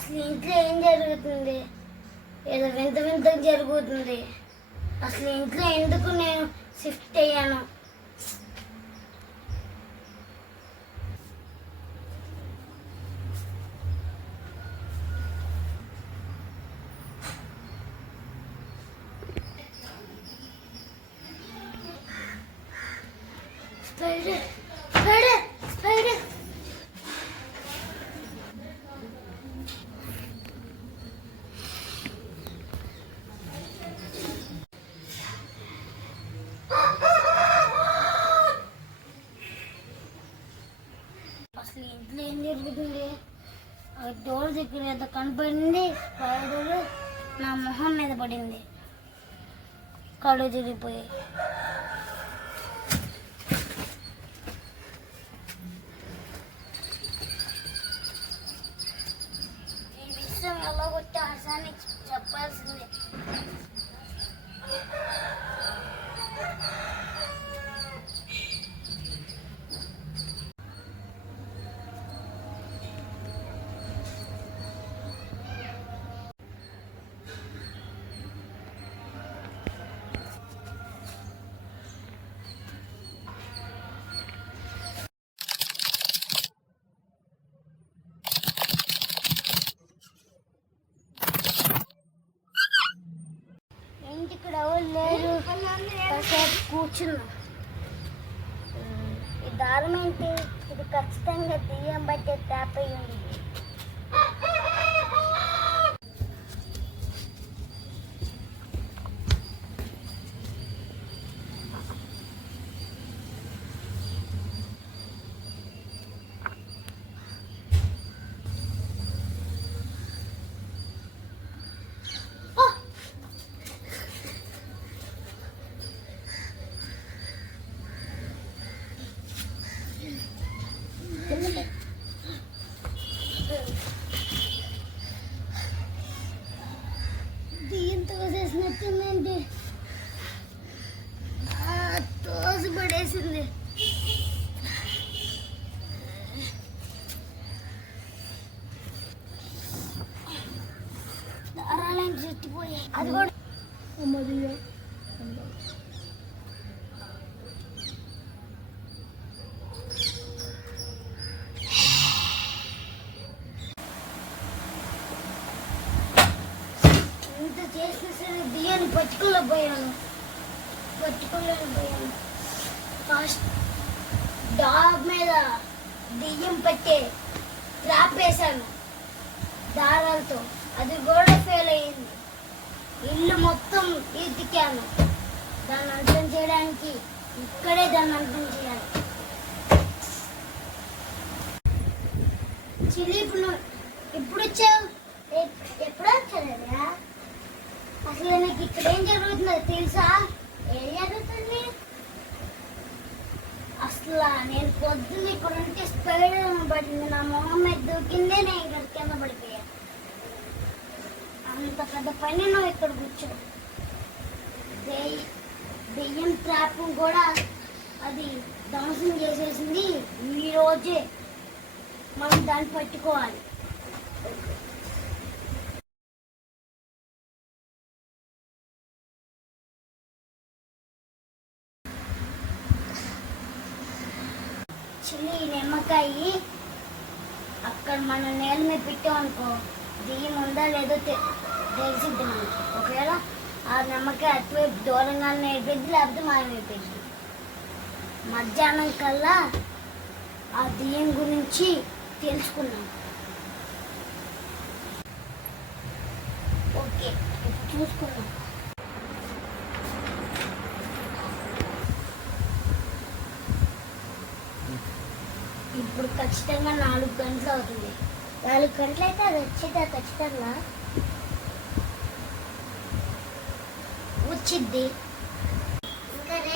అసలు ఇంట్లో ఏం జరుగుతుంది? ఏదో వింత వింత జరుగుతుంది. అసలు ఇంట్లో ఎందుకు నేను షిఫ్ట్ అయ్యాను? స్పైడర్ స్పైడర్ స్పైడర్ అసలు ఇంట్లో ఏం జరుగుతుంది? డోర్ దగ్గర ఏదో కనపడింది. స్పైడర్ నా మొహం మీద పడింది. కళ్ళు తిరిగిపోయాయి. ఈ విషయం ఎలా కొట్టి హసానికి చెప్పాల్సిందే. ఇంటికి ఎవరు లేరు. కాసేపు కూర్చున్నా. ఈ దారం ఏంటి? ఇది ఖచ్చితంగా దెయ్యం బట్టే ట్యాప్ అయ్యి ఉంది. దీంతో చేసినట్టుందండి. తోసి పడేసింది. దారాలేం చుట్టిపోయాయి. అది కూడా చేసిన సరే దెయ్యాన్ని పట్టుకోలేకపోయాను. ఫస్ట్ డాగ్ మీద దెయ్యం పట్టే ట్రాప్ వేసాను దారాలతో. అది కూడా ఫెయిల్ అయ్యింది. ఇల్లు మొత్తం ఎతికాను. దాన్ని అంతం చేయడానికి ఇక్కడే దాన్ని అంతం చేయాలి. చిలీపులు ఎప్పుడు వచ్చావు? ఎప్పుడు వచ్చారా? అసలు నాకు ఇక్కడ ఏం జరుగుతుందో తెలుసా? ఏం జరుగుతుంది అసలు? నేను పొద్దున్న ఇక్కడ ఉంటే స్పైడర్ పడింది. నా మొహం మీద దూకిందే. నేను ఇక్కడ కింద పడిపోయా. అంత పెద్ద పని నువ్వు ఇక్కడ కూర్చో. దెయ్యం ట్రాప్ కూడా అది ధ్వంసం చేసేసింది. ఈ రోజే మనం దాన్ని పట్టుకోవాలి. చిల్లి నిమ్మకాయ అక్కడ మన నేల మీద పెట్టామనుకో, దెయ్యం ఉందా లేదో తెలిసిద్ది మనకి. ఒకవేళ ఆ నిమ్మకాయ అటువైపు దూరంగా నేర్పిద్ది, లేకపోతే మాయమైపోయింది. మధ్యాహ్నం కల్లా ఆ దెయ్యం గురించి తెలుసుకున్నాం. ఓకే, చూసుకున్నాం. ఇప్పుడు ఖచ్చితంగా 4 గంటలు అవుతుంది. 4 గంటలు అయితే అది వచ్చిద్దా? ఖచ్చితంగా వచ్చిద్ది.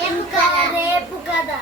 ఇంకా రేపు కదా.